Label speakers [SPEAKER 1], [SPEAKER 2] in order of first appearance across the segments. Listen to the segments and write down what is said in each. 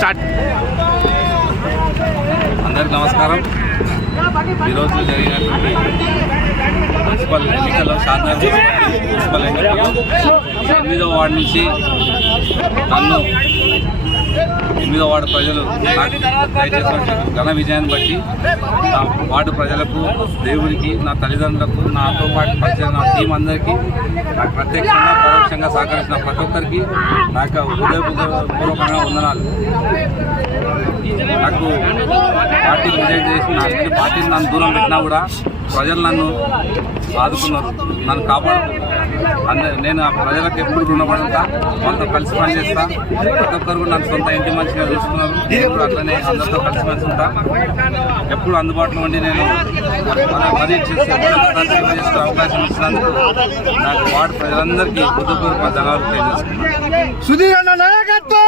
[SPEAKER 1] Start.
[SPEAKER 2] అందరికి నమస్కారం. ఈరోజు జరిగినటువంటి మున్సిపల్ ఎన్నికల్లో షాద్నగర్ మున్సిపల్ ఎన్నికల్లో ఎనిమిదో వార్డు నుంచి నన్ను ఎనిమిదో వార్డు ప్రజలు నాకు ఘన విజయాన్ని బట్టి నా వార్డు ప్రజలకు దేవుడికి నా తల్లిదండ్రులకు నాతో పాటు పనిచేసిన నా టీం అందరికీ నాకు ప్రత్యక్షంగా పరోక్షంగా సహకరించిన ప్రతి ఒక్కరికి నాకు హృదయపూర్వకంగా వందనాలు. నాకు పార్టీ విజయం చేసి నా పార్టీని నన్ను దూరం పెట్టినా కూడా ప్రజలు నన్ను ఆదుకున్నారు నన్ను కాపాడు నేను ఆ ప్రజలకు ఎప్పుడు రుణపడుతా వాళ్ళతో కలిసి పనిచేస్తా. ప్రతి ఒక్కరు కూడా నన్ను సొంత ఇంటి మంచిగా చూసుకున్నారు. నేను అట్లనే అందరితో కలిసి మెలిసి ఉంటా ఎప్పుడు అందుబాటులో ఉండి నేను మరీ చేసే అవకాశం ఇచ్చినందుకు నాకు వార్డు ప్రజలందరికీ హృదయపూర్వక ధనాలు తెలియజేస్తున్నాను.
[SPEAKER 3] సుధీర్ అన్న నాయకత్వం!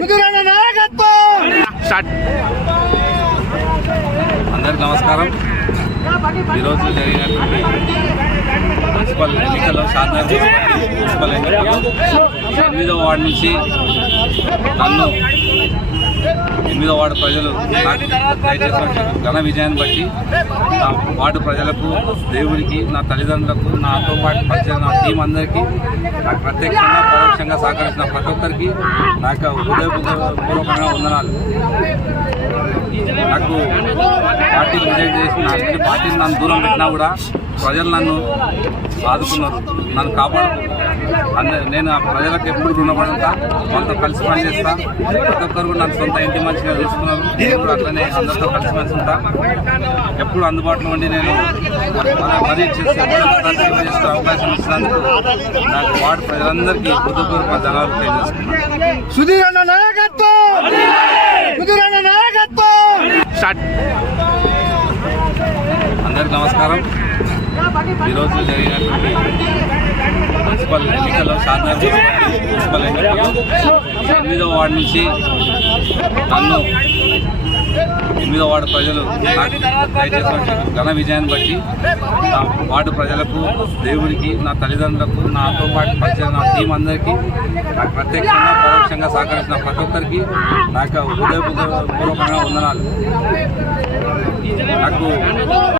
[SPEAKER 3] సుధీర్ అన్న నాయకత్వం!
[SPEAKER 1] స్టార్ట్.
[SPEAKER 2] అందరికి నమస్కారం. ఈరోజు జరిగినటువంటి మున్సిపల్ ఎన్నికల్లో షాద్నగర్ మున్సిపల్ ఎన్నికల్లో ఎనిమిదో వార్డు నుంచి నన్ను ఎనిమిదో వార్డు ప్రజలు నాకు ఘన విజయాన్ని బట్టి నా వార్డు ప్రజలకు దేవుడికి నా తల్లిదండ్రులకు నాతో పాటు పనిచేసిన నా టీం అందరికీ నాకు ప్రత్యక్షంగా పరోక్షంగా సహకరించిన ప్రతి ఒక్కరికి నాకు హృదయపూర్వకంగా వందనాలు. నాకు పార్టీ రిజైన్ చేసి నా పార్టీని నన్ను దూరం పెట్టినా కూడా ప్రజలు నన్ను ఆదుకున్నారు నన్ను కాపాడు నేను ఆ ప్రజలకు ఎప్పుడు రుణపడుతా వాళ్ళతో కలిసి పనిచేస్తా. ప్రతి ఒక్కరు కూడా నన్ను సొంత ఇంటి మంచిగా చూసుకున్నారు. నేను కూడా అట్లనే అందరితో కలిసి మెలిసి ఉంటా ఎప్పుడు అందుబాటులో ఉండి నేను మరీ చేసే అవకాశం ఇచ్చినందుకు నాకు వార్డు ప్రజలందరికీ హృదయపూర్వక ధనాలు తెలియజేస్తున్నాను.
[SPEAKER 3] సుధీర్ అన్న నాయకత్వం! సుధీర్ అన్న నాయకత్వం!
[SPEAKER 1] స్టార్ట్.
[SPEAKER 2] అందరికీ నమస్కారం. ఈరోజు జరిగినటువంటి మున్సిపల్ ఎన్నికల్లో షాద్నగర్ మున్సిపల్ ఎన్నికల్లో ఎనిమిదో వార్డు నుంచి నన్ను ఎనిమిదో వార్డు ప్రజలు దయచేసినటువంటి ఘన విజయాన్ని బట్టి నా వార్డు ప్రజలకు దేవుడికి నా తల్లిదండ్రులకు నాతో పాటు పరిచయం నా టీం అందరికీ నాకు ప్రత్యక్షంగా పరోక్షంగా సహకరించిన ప్రతి ఒక్కరికి నాకు హృదయపూర్వకంగా వందనాలు. నాకు